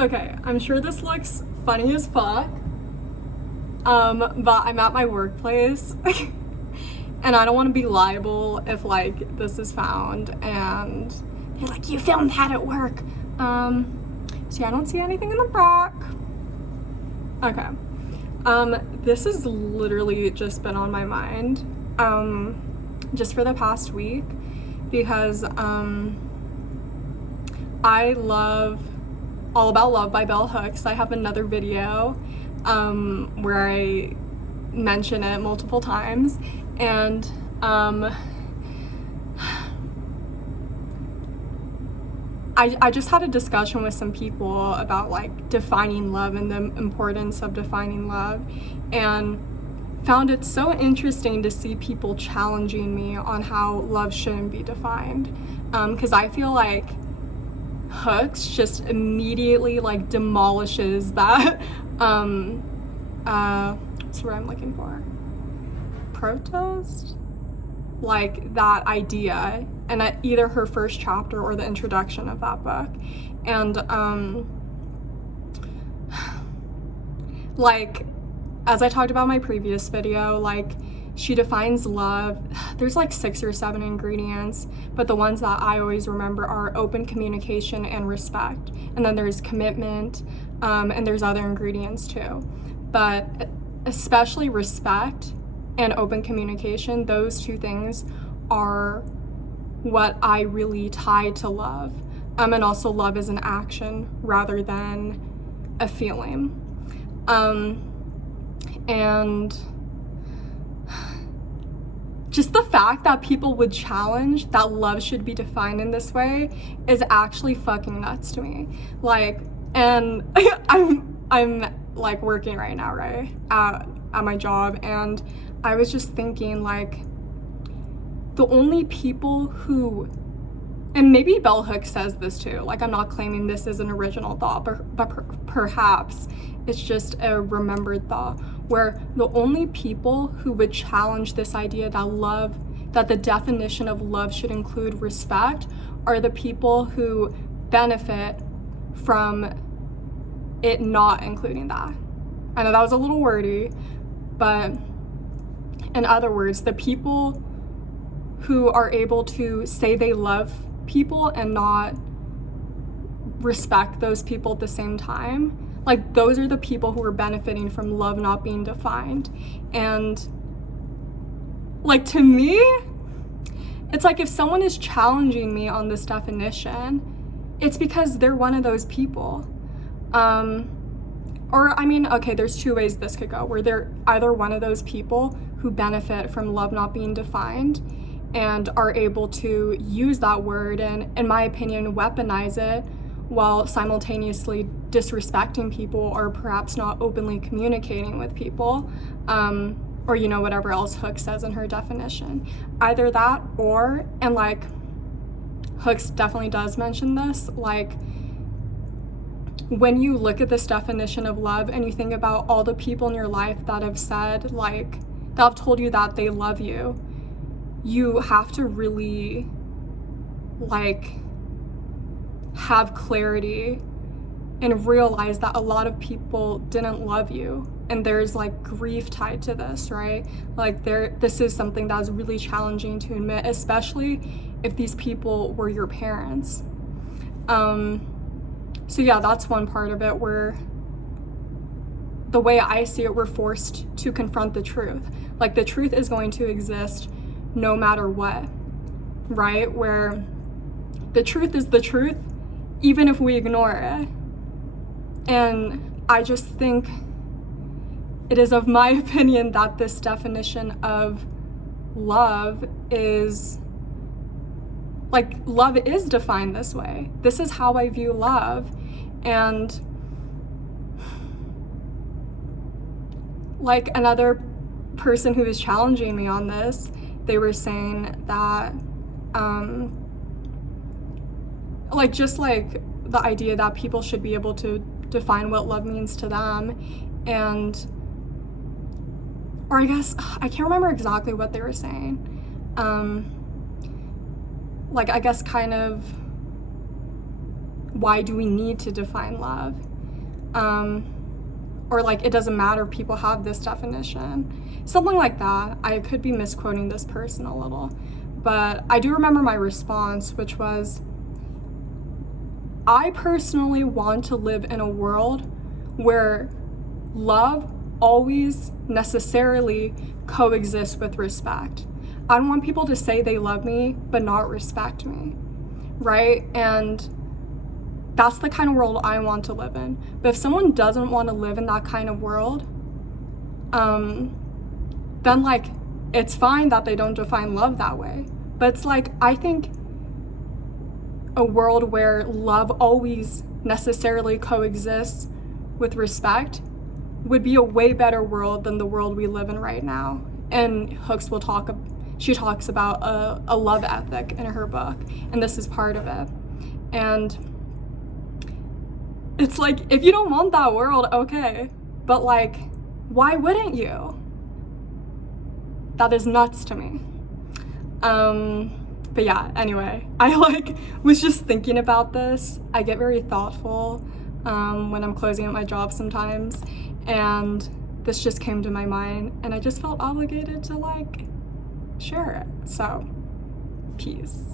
Okay, I'm sure this looks funny as fuck, but I'm at my workplace and I don't want to be liable if like this is found and they're like, you filmed that at work. See, I don't see anything in the back. Okay. This has literally just been on my mind, just for the past week because, I love All About Love by Bell Hooks. I have another video, where I mention it multiple times, and, I just had a discussion with some people about like defining love and the importance of defining love, and found it so interesting to see people challenging me on how love shouldn't be defined, because I feel like Hooks just immediately like demolishes that what's the word I'm looking for? Protest? Like that idea, and either her first chapter or the introduction of that book. And like as I talked about in my previous video, like she defines love. There's like 6 or 7 ingredients, but the ones that I always remember are open communication and respect. And then there's commitment, and there's other ingredients too. But especially respect and open communication, those 2 things are what I really tie to love. And also love is an action rather than a feeling. And just the fact that people would challenge that love should be defined in this way is actually fucking nuts to me. Like, and I'm like working right now, right, at my job, and I was just thinking like the only people who, and maybe Bell Hooks says this too, like I'm not claiming this is an original thought, but perhaps it's just a remembered thought, where the only people who would challenge this idea that the definition of love should include respect are the people who benefit from it not including that. I know that was a little wordy, but in other words, the people who are able to say they love people and not respect those people at the same time, like those are the people who are benefiting from love not being defined. And like to me, it's like if someone is challenging me on this definition, it's because they're one of those people. Or I mean, okay, there's 2 ways this could go, where they're either one of those people who benefit from love not being defined and are able to use that word and, in my opinion, weaponize it while simultaneously disrespecting people or perhaps not openly communicating with people, or you know, whatever else Hooks says in her definition. Either that or, and like Hooks definitely does mention this, like when you look at this definition of love and you think about all the people in your life that have said, like, that have told you that they love you, you have to really like have clarity and realize that a lot of people didn't love you, and there's like grief tied to this, right? Like this is something that's really challenging to admit, especially if these people were your parents. So yeah, that's one part of it, where the way I see it, we're forced to confront the truth. Like the truth is going to exist no matter what, right? Where the truth is the truth, even if we ignore it. And I just think it is of my opinion that this definition of love is, like, love is defined this way. This is how I view love. And like another person who was challenging me on this, they were saying that like just like the idea that people should be able to define what love means to them, and or I guess I can't remember exactly what they were saying, like I guess kind of why do we need to define love? Or like, it doesn't matter, people have this definition. Something like that. I could be misquoting this person a little, but I do remember my response, which was, I personally want to live in a world where love always necessarily coexists with respect. I don't want people to say they love me but not respect me, right? And that's the kind of world I want to live in. But if someone doesn't want to live in that kind of world, then like, it's fine that they don't define love that way. But it's like, I think a world where love always necessarily coexists with respect would be a way better world than the world we live in right now. And Hooks she talks about a love ethic in her book, and this is part of it. And it's like, if you don't want that world, okay, but like, why wouldn't you? That is nuts to me. But yeah, anyway, I like was just thinking about this. I get very thoughtful when I'm closing out my job sometimes, and this just came to my mind, and I just felt obligated to like share it. So, peace.